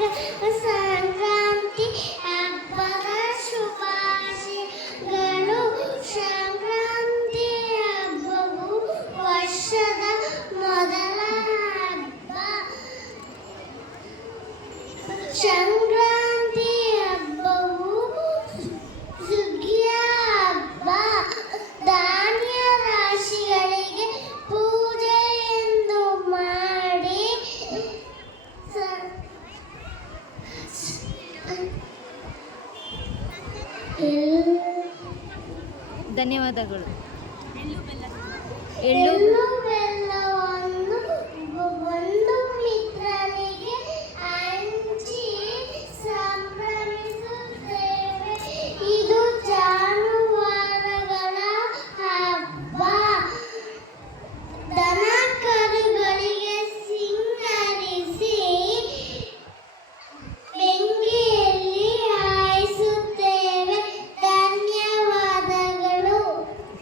ಸಂಕ್ರಾಂತಿ ಹಬ್ಬದ ಶುಭಾಶಯಗಳು. ಸಂಕ್ರಾಂತಿ ಹಬ್ಬವು ವರ್ಷದ ಮೊದಲ ಹಬ್ಬ. ಸಂಕ್ರಾಂತಿ ಹಬ್ಬವು ಸುಗ್ಗಿಯ ಹಬ್ಬ. ಧಾನ್ಯ ರಾಶಿಗಳಿಗೆ ಪೂಜೆ ಎಂದು ಮಾಡಿ ಧನ್ಯವಾದಗಳು. ಎಳ್ಳು